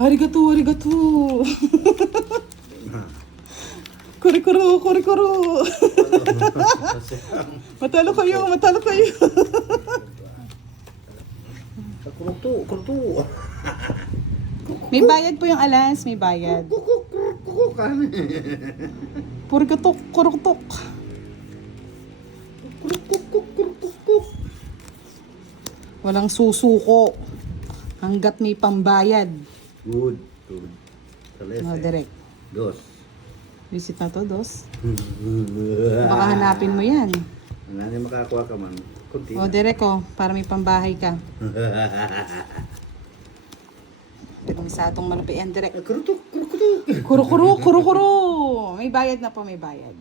Arigato, arigato. Kuri-kuro, kuri-kuro. Matalo kayo, matalo kayo. Kuruto, kuruto. May bayad po yung alas, may bayad. Kami. Purgatok, kurutok. Walang susuko hanggat may pambayad. Good, good. Talese. O, direct. Dos. Visit na to, dos. Baka hanapin mo yan. Nani makakuha ka man. Kunti. O, direct o, para may pambahay ka. Pero may satong malupit yan, direct. Kuruto, kuruto. Kuro-kuro, kuro-kuro. May bayad na po, may bayad.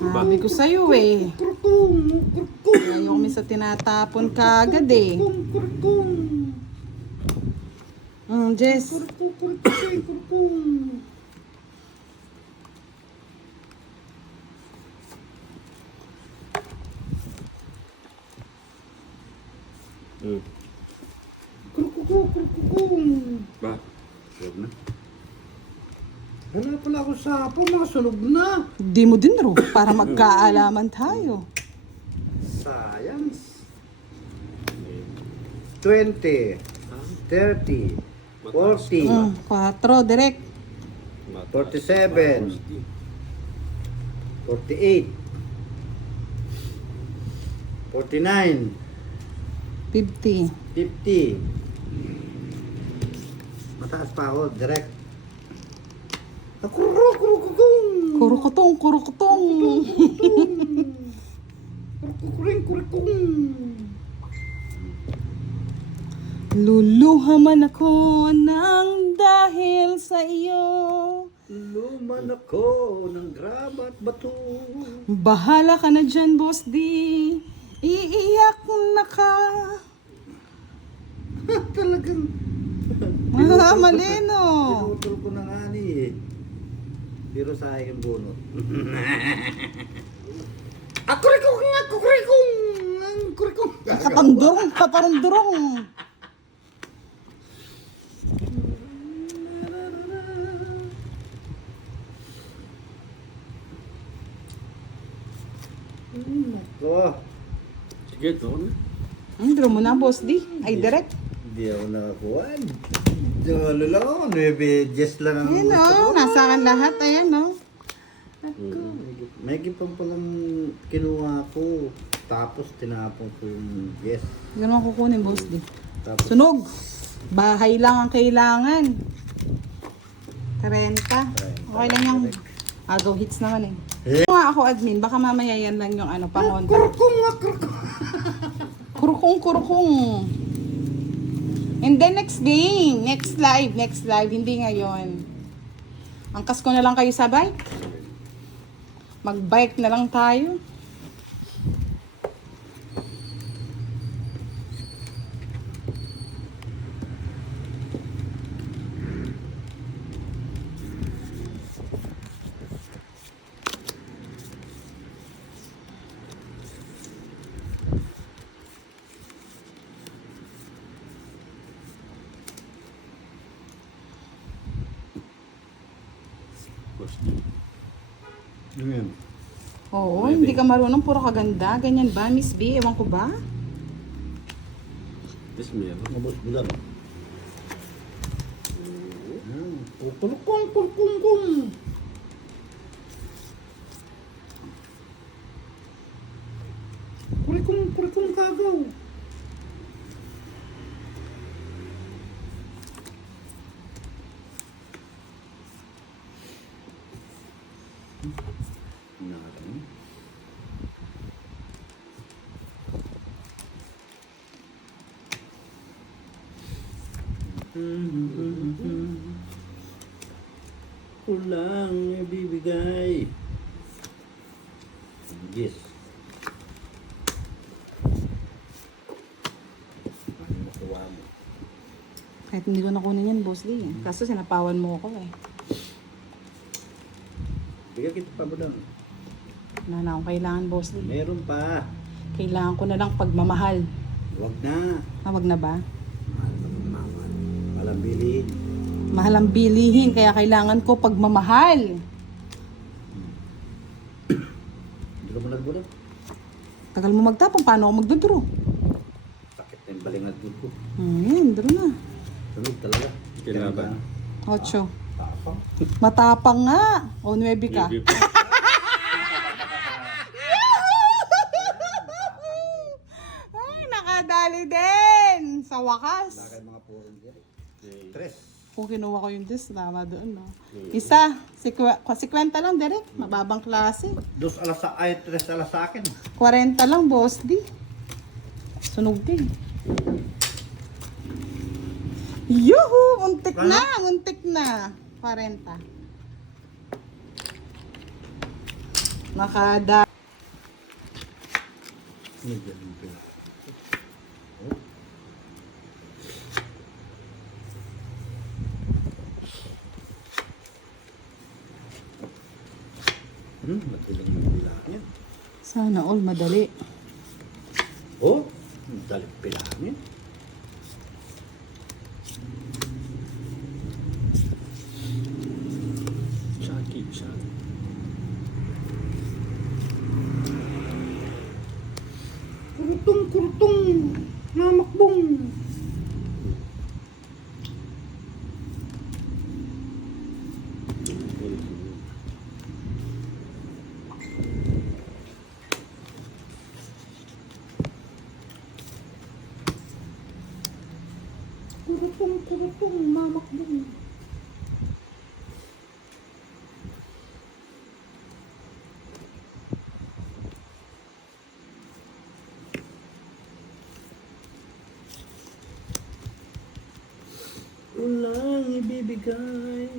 Sabi ko sa'yo eh. Ayaw kami sa tinatapon ka agad eh. Jess. Ba? Sunog na. Wala pala ako sa apo, mga sunog na. Di mo din ro, para magkaalaman tayo. Science. 20, 30, 40, 4, direct. 47, 48, 49, 50. 50. Mataas pa ako, direct. Kurukukung. Kurukutong, kurukutong. Kurukuring. Luluha man ako ng dahil sa iyo. Luman ako ng graba at bato. Bahala ka na dyan, boss D. Iiyak na ka. Talagang Malino. pinutol ko ng ani eh. Pero sa akin bunot. Kurikong. Kaparundurong. Ko. Sige, ito na. Draw mo na, boss D. Ay, direct. Hindi ako nakakuha. Ano lang ako, 9 lang ang Ayan gusto o, ko. nasa akin lahat. Ayan o. May gipang palang kinuha ko. Tapos tinapon ko yung yes. Ganun ang kukunin, boss D. Tapos Sunog. Bahay lang ang kailangan. 30. Okay lang yung agaw hits naman eh. Kung nga ako admin, baka mamaya yan lang yung ano, pangontra. Kurukong. And then next game, next live, hindi ngayon. Angkas ko na lang kayo sa bike. Mag-bike na lang tayo. ano yun? Oo, hindi ka marunong, puro kaganda. Ganyan ba, Miss B? Ewan ko ba? Yes, meron. Mabos mo lang. Kurukong. Kurikong kagaw. Kulang ibibigay. Yes. Ano makuha mo? Kahit hindi ko nakunin yan, boss Lee. Kaso sinapawan mo ako eh. Bigyan kita pa ba lang? Wala na akong kailangan, boss Lee. Meron pa. Kailangan ko na lang pagmamahal. Huwag na. Wag na ba? Mahal Walang bilihin. Mahal ang bilihin, kaya kailangan ko pagmamahal. Hindi ka mo nagbulag. Tagal mo magtapon, paano ako magdodro? Sakit na yung balingad ko. Yan, draw na. Tunog talaga. Kailangan. 8. Tapang. Matapang nga. O, 9 ka. Maybe pa. Ay, nakadali din. Sa wakas. Lakay mga purong dyan. Tres. Kung kinuha ko yung dis, tama doon, no? Isa, 50 lang, direct. Mababang klase. Dos alas sa ay, tres alas sa akin. 40 lang, boss, di. Sunog din. Yuhu! Muntik na! Muntik na! 40. Nakada. Medyo limpyo. Madaling yung bilaan yan. Sana all madali. Oh, madaling bilaan yan. Shaki, shaki. Kurutong, namakbong. Kurutong, namakbong. Walang ibibigay.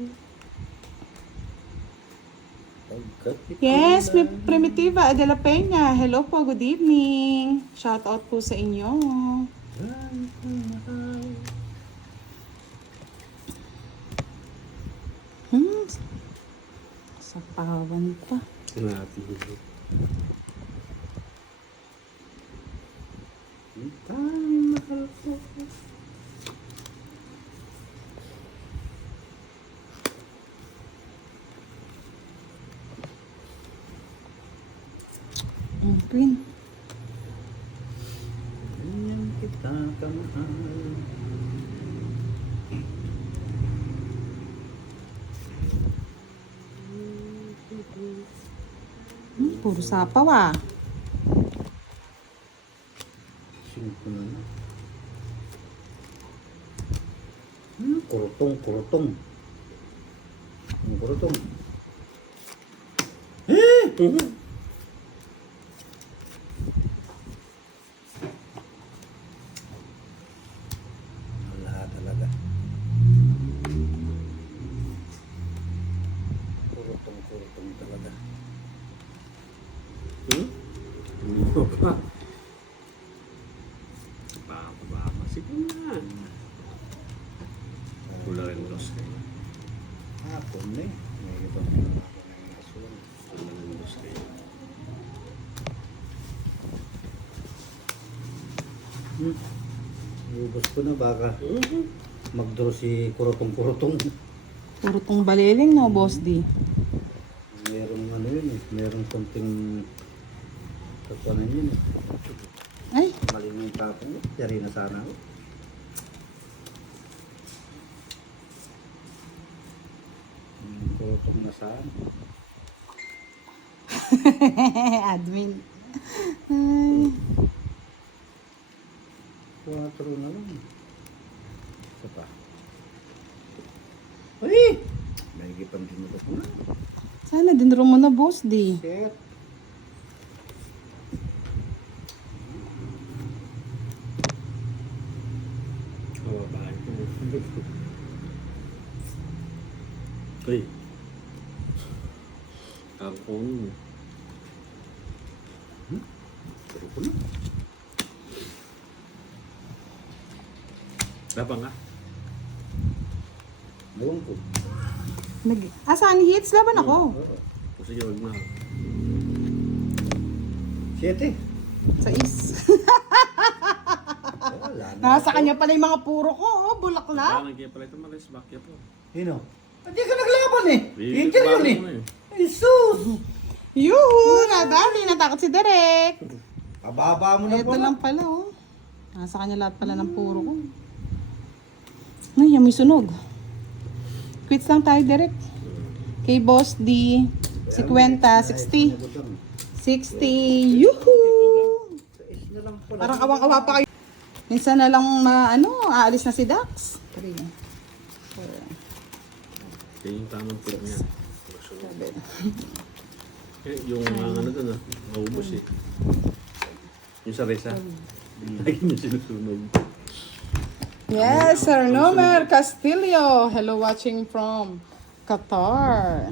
Yes, may Primitiva de la Peña. Hello po, good evening. Shout out po sa inyo. Sa pawan pa. Sinabi. Mahal ko. Queen. Ganyan kita kamahal. Puro sapaw ah. Singko na na. Kurutong. Ang kurutong. Wala talaga. Kurutong talaga. Hindi ko pa. Baka. Sige na. Wala rin loss kayo. Hapon na eh. May ibang ako ng aswang. Wala rin loss kayo. Ubus ko na baka mag-draw si kurutong. Puro tong baliling no, boss D. Merong ano yun eh. Merong konting kapanan yun eh. Ay, Mali na yung tapong yun. Yari na sana ako. Kurutong na sana. admin. Ay. 4 na lang. Isa pa. Ay! May gipan din ito na. Sana dinro mo na, boss D. Shit. Kababae ko. Uy. Tapon. Pero ko na. Tapang ka? Buwan ko. Saan hits? Laban ako. Oo. Kasi yun na. 7. Sa is. Wala. Wala na. Nasa kanya pala yung mga puro ko, oh, bulaklak. Parang kaya pala ito malis bakya po. Sino? Hindi ka naglaban eh. Hindi, Inter yun eh. bago na Jesus! Yuhu! Nadali, natakot si Derek. Kababa mo na Ito pala. lang pala, oh. Nasa kanya lahat pala ng puro ko. Ay, may sunog. Quits lang tayo, Derek. Kay Boss D, 50, 60. 60, yuhu! Parang awang-awa pa kayo. Minsan na lang, aalis na si Dax. 3, 4, Kaya yung tamang tulog niya. 7. Eh, yung ano doon maubos eh. Yung sa resa. Lagi niya sinusunog. Yes, Sir Nomer Castillo. Hello, watching from Qatar.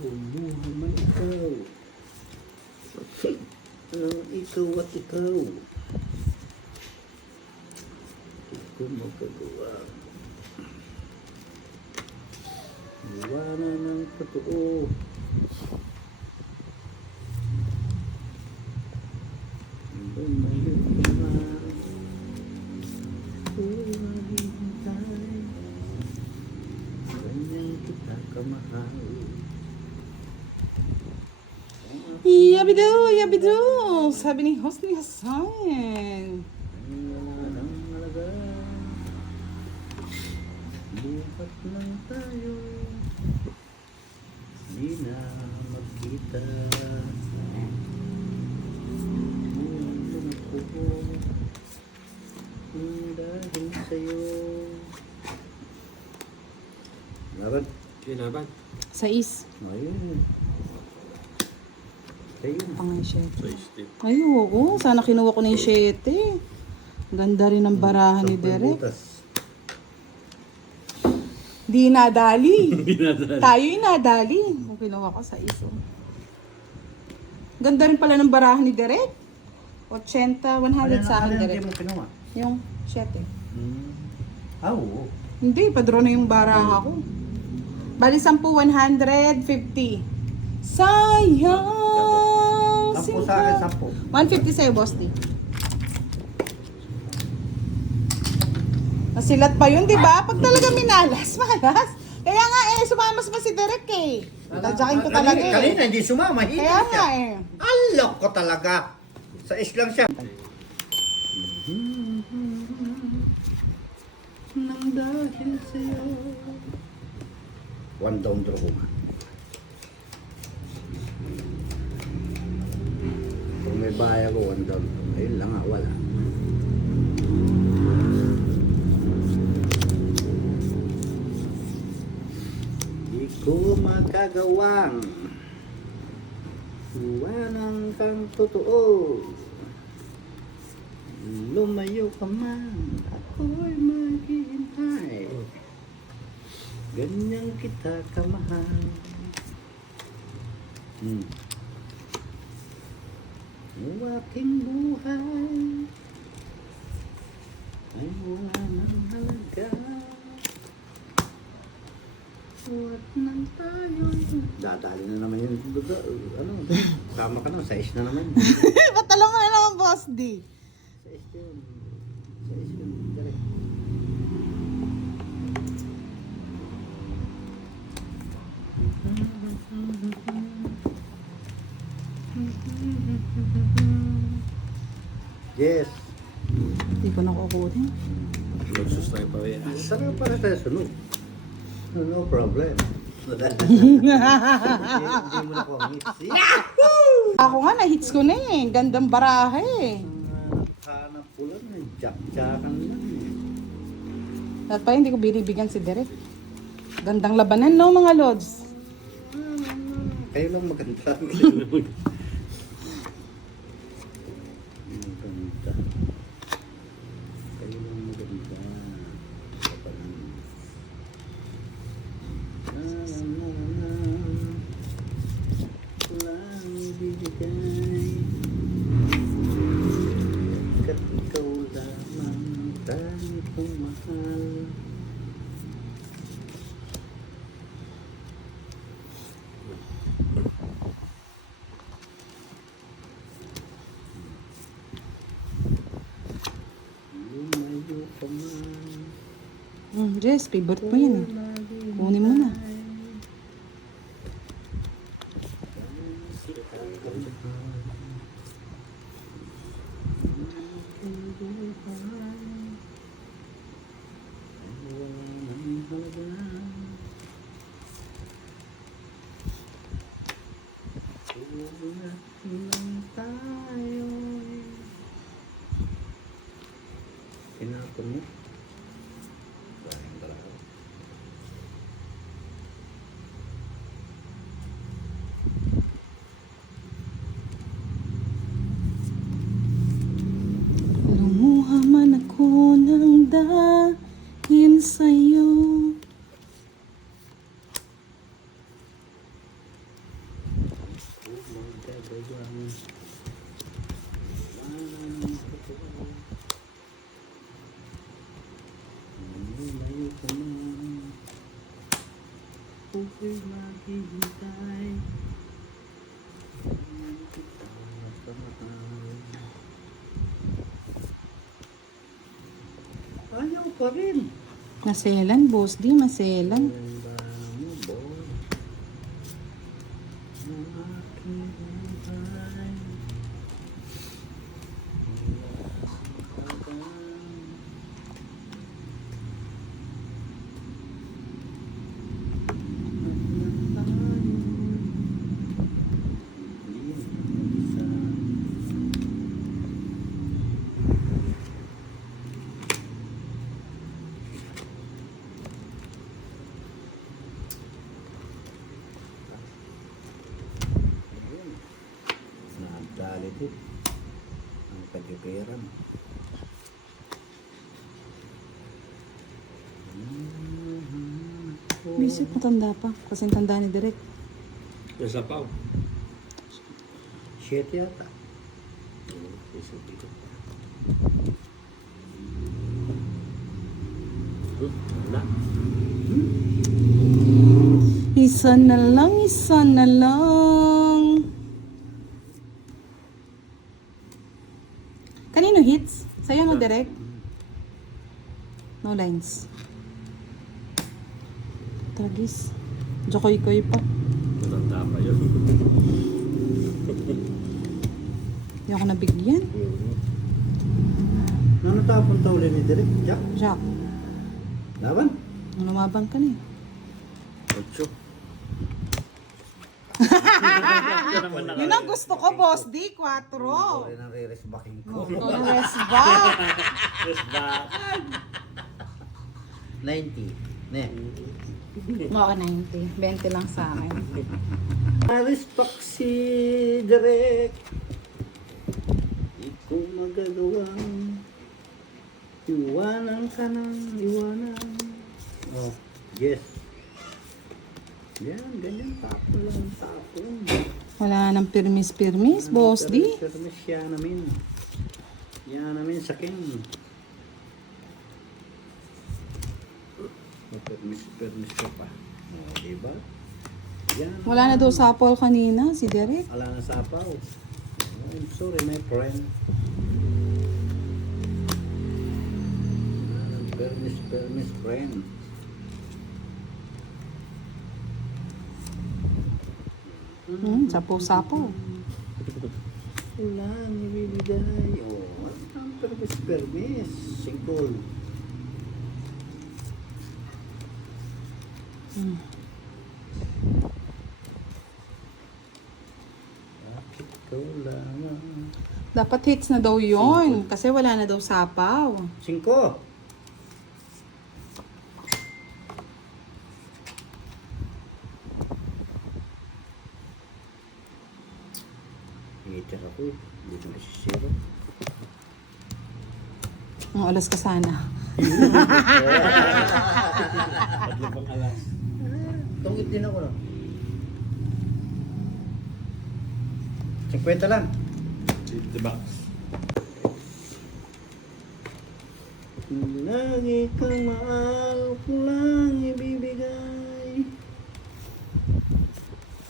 naman ikaw. Ikaw at ikaw. Ikaw magagawa. Iwanan ng totoo. Lumayo ka man. Huwag ganyan kita kamahal. Yabidu, yabidu. Sabi ni Hosni Hassan. Ang malaga. Lupat lang tayo. Di na magkita. Ngunit ko dahil sa'yo. Dapat. Kinaban. 6. Ayun. Ayun. Pangay 7. Sa istit. Ay, oo. Sana kinuha ko na yung 7. Ganda rin ang barahan ni Derek. Butas. Di nadali. Binadala. Tayo'y nadali. Kung kinuha ko sa iso. Ganda rin pala ng barahan ni Derek. 80, 100 sa akin, Derek. Hindi mo kinuha. Yung 7. Ah, oo. Hindi, padro na yung baraha ko. Bali 10, 150. Sayang! 10 sa akin, 10. 150 sa'yo, Boss D. Nasilat pa yun, di ba? Pag talaga minalas, malas. Kaya nga sumamas pa si Derek eh. Tadyakin ko talaga eh. Kanina hindi sumama. Hindi Kaya nga siya. eh. Alok ko talaga. Sa is lang siya. Nang dahil sa'yo. One down draw ko nga. Kung may bahay ako, one down. Ayun lang nga, wala. Di ko magagawang iwanan kang totoo. Lumayo ka man, ako'y maghihintay. Ganyan kita kamahal. Ang aking buhay ay wala nang halaga. Huwag nang tayo. Dadali na naman yun. Ano? Sama ka na, size na naman. Patalong na naman, Boss D. Size yun. Size yun. Direct. Yes. Hindi ko nakukunin. Luksus tayo pa rin. Sarap para sa sunod. No problem. Hindi mo na ko miss. Ako nga, na-hits ko na eh. Gandang baraha eh. Hanap ko lang eh. Jack-jackan lang eh. Dapat pa hindi ko binibigyan si Derek. Gandang labanan, no, mga Lods? Kayo lang maganda. Maganda. Kayo lang maganda. Walang bibigay. Ikaw lamang tayo kong mahal. Jess, favorite mo yan. Kunin mo na. Pinapon mo. Sayang talaga. Lumuha man ako ng dahil sa'yo. Ako'y maghihintay. Ayaw pa rin. Maselan, boss di, maselan. Nagdalit eh. Ang kagipiran. Bisip, matanda pa. Kasi tanda ni Direk. Nasa paw. 7 yata. Wala. Isa na lang, isa na lang. Kanino hits? Sa'yo no, Direk? No lines. Tragis. Jokoy-koy pa. Matanda pa yun. Hindi ako nabigyan. Ano tapon ta uli ni Derek? Jack? Jack, Laban? lumaban ka na eh. 8. Yun ang gusto ko, boss. D, 4. Uli nang re-resbacking ko. Yes, ba? Yes, ba? 90. Ne. Oo, 90. 20 lang sa akin. Na-respack si Derek. Di ko magagawang iwanan ka ng iwanan. Oh, yes. Yan, ganyan. Tapon lang, tapon. Wala nang permis-permis, boss D. Permis siya namin. Yan namin sa king. Permis ko pa. O, diba? Yan. Wala na daw sapol kanina, si Derek. Wala na sapaw. I'm sorry, my friend. Permis, friend. Sapo-sapo. Wala, nibibigay. Oh, ang permis. Singkol. Bakit ikaw lamang? Dapat hits na daw yon kasi wala na daw sapaw. 5. Hater ako eh. Hindi ko nasisiro. Ang alas ka sana. Tatlo pang alas. Tungit din ako no. 50 lang. 50 bucks. Lagi kang mahal ko lang ibibigay.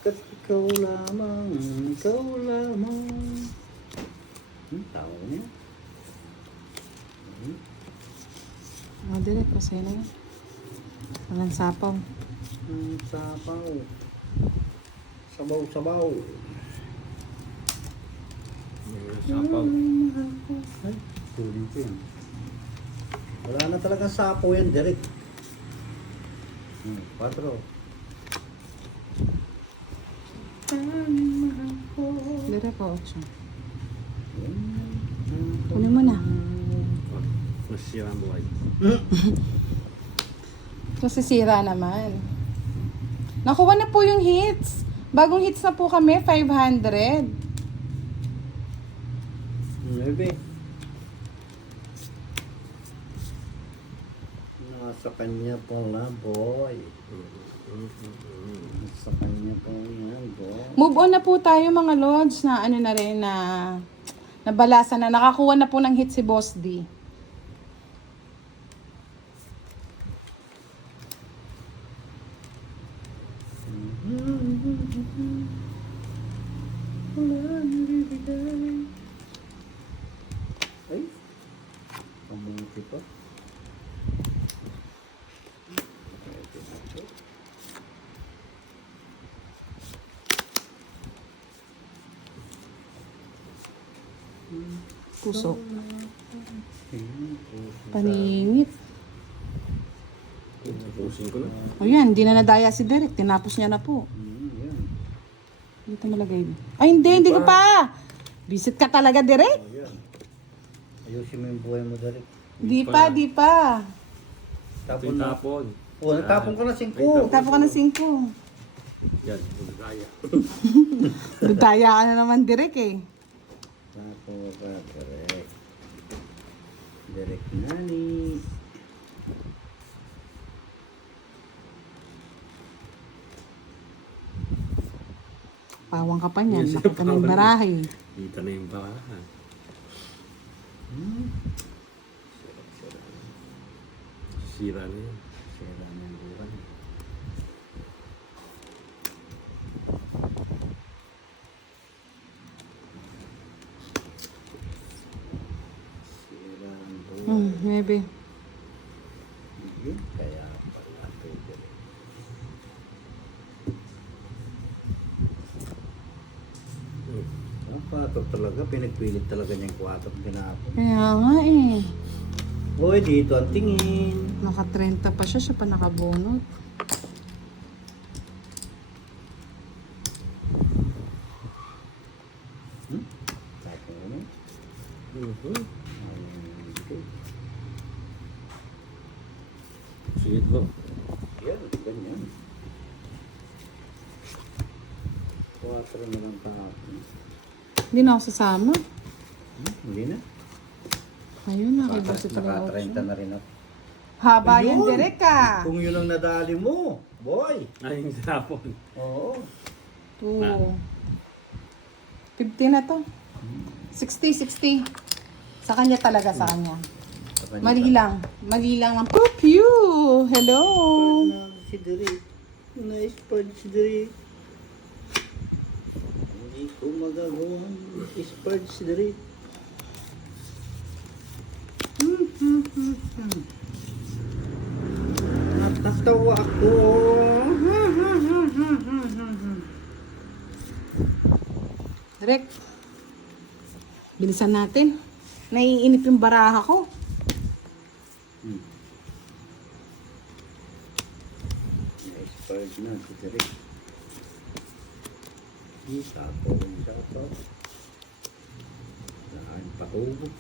Kat ikaw lamang, ikaw lamang. Tawa niya. Oh, Derek, kasi na yan. Walang sapaw. Sapaw. Sabaw. Yung sapaw. Ay, tuloy ko yan. Wala na talagang sapaw yan, direct. 4. Dire po, 8. Kunin mo na. Nasira mo ay. Kasi sira naman. Nakuha na po yung hits. Bagong hits na po kami, 500. Maybe. Nasa kanya pala, boy. Nasa kanya pala yan, boy. Move on na po tayo mga lords na ano na rin na nabalasa na. Nakakuha na po ng hit si Boss D. Ay, pamuti pa. Puso. Paningit. Tapusin ko na. O yan, hindi na nadaya si Derek. Tinapos niya na po. Yan. Dito malagay. Ay, hindi ko pa. Visit ka talaga, Derek. Yan. Ayusin mo yung buhay mo, Derek. Di pa. Tapon na. Tapon. Oh, natapon ka na 5. Tapos ka na 5. Yan, magkaya. Nadaya ka na naman, Derek eh. Tapon ka, Derek. Derek Nani. Pawang ka pa niyan. Nakita na yung barahe. Kita na yung barahan. Sira na yun. Sira na yung buhay. Sira ang buhay. Maybe. Yun, kaya pala ito, Derek. Ang 4 talaga, pinagpilit talaga niyang 4 tinapon. Kaya nga eh. Hoy, dito ang tingin. Naka 30 pa siya. Siya pa nakabunot. Tapos ano? Sige po. Yan, ganyan. 4 na lang kahapon. Hindi na ako sasama. Hindi na. Ayun, nakibasa talaga ako. Naka-30 na rin ako. Haba yan, Ayun! Derek ah. Kung yun ang nadali mo, boy. Ay, yung tapon. Oo. 2. 50 na to. 60. Sa kanya talaga, sa kanya. Mali lang ang pew. Hello. Si Derek. Nice part si Derek. Hindi ko magagawang is-part si Derek. Natatawa ako. Derek, bilisan natin. Naiinip yung baraha ko. Nice part na si Derek. Sapaw. Daan patubo.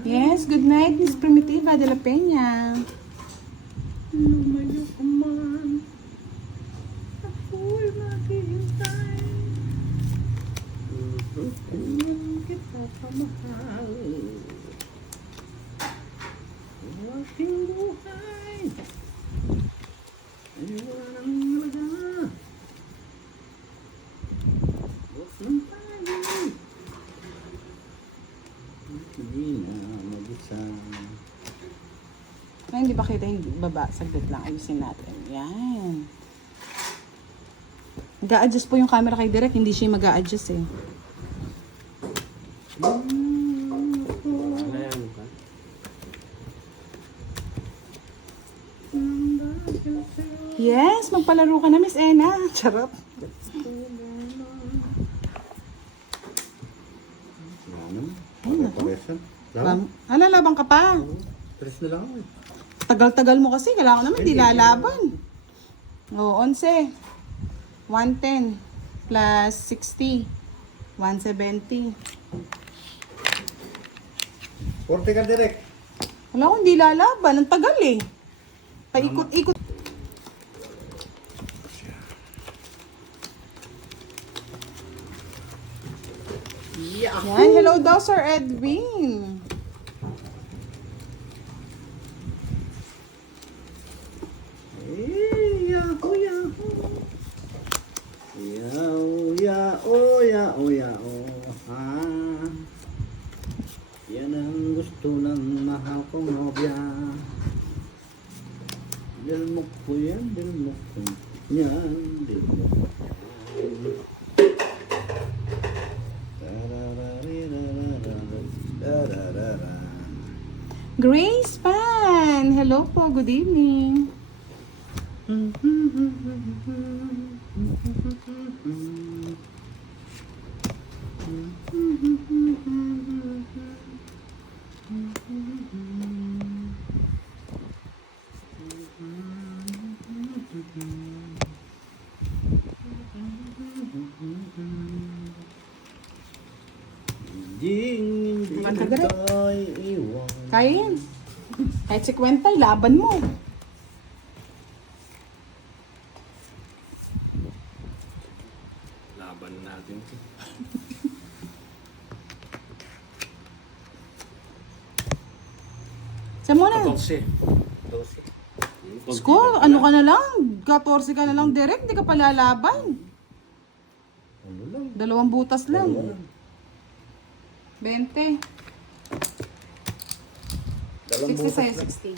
Yes, good night, Miss Primitiva de la Peña. Lumayo ka man. Ako'y maghihintay. Kung kita kamahal. Ang aking buhay ay walang halaga. Huwag lang tayo. Hindi na mag-isa. Ay, hindi ba kita hindi? baba. Saglit lang. Ayusin natin. Yan. Mag-a-adjust po yung camera kay Direk. Hindi siya mag-a-adjust eh. Ano yan? Yes, magpalaro ka na, Miss Ena. Charot. Ano? Ay, naku. Paresan. Laban? Labang ka pa. Tres na lang ako eh. Tagal-tagal mo kasi. Kailangan naman, di lalaban. O, 11. 110 plus 60. 170. 40 ka direct. Wala akong di lalaban. Ang tagal eh. Paikot-ikot. Yeah. Yan. Hello daw, Sir Edwin. Yahoo, yahoo. Yahoo, yahoo, yahoo, yahoo. Ah. Yan ang gusto ng mahal kong nobya. Dilmok ko yan, dilmok ko yan, dilmok ko yan. Tararararararararara. Grace Pan. Hello po. Good evening. Hindi Kanta ka rin. tayo iwan. Kaya yan. Kahit si Kwentay, laban mo. Laban natin. Saan mo na? 14. 12. Score, ano ka na lang? 14 ka na lang direct, di ka pa lalaban. Ano lang? 2 butas lang. Dalawa lang. 20. Dalawang 60 butas sa'yo, lang. 60.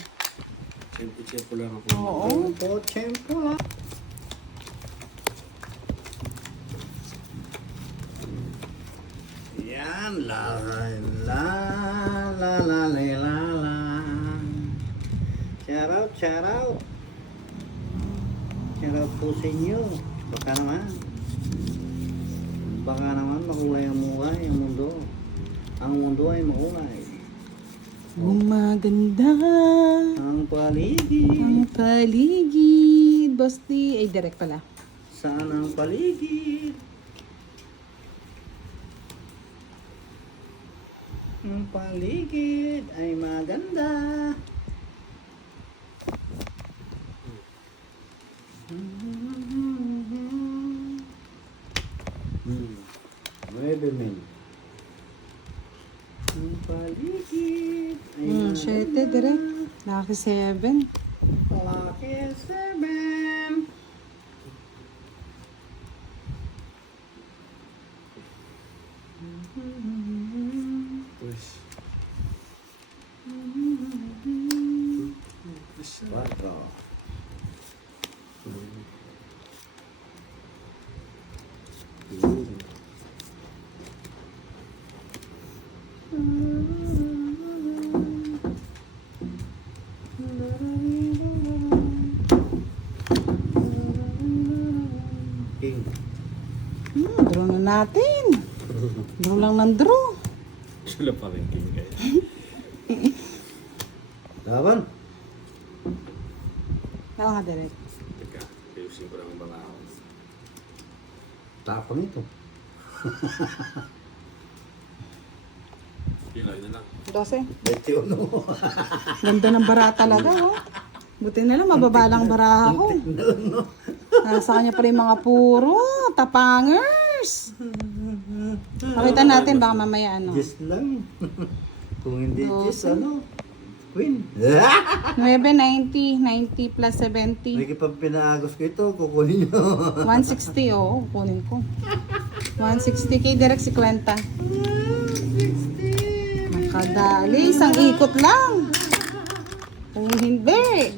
Tempo lang ako. Oo. Tempo, tempo. Yan, la la la la la la la. Shout out, shout out. Shout out po sa inyo. Baka naman. Baka naman makulay ang mundo. Ang mundo ay makulay. Gumaganda Ang paligid. ang paligid. Boss D. Ay, direct pala. Saan ang paligid? Ang paligid ay maganda. Nueve men. Ang paligid ay 7, direct. Lucky 7. Lucky 7. Pues. Cuatro. King. Draw na natin. Draw lang ng draw. Sila pa rin king kaya. Laban. Oo nga, direct. Teka, ayusin ko lang ang baka ako. Tapang ito. Yun lang, yun lang. 12. 21. Ganda ng bara talaga, oh. Buti na lang, mababalang bara ako. Nasa kanya pa rin mga puro. Tapangers. Pakita natin, baka mamaya ano. Yes lang. Kung hindi yes, 12. ano? Queen. 9, 90. 90 plus 70. May pag pinaagos ko ito, kukunin nyo. 160, oo. Kunin ko. 160 kay direct 50. 60. Makadali. Isang ikot lang. Kung hindi,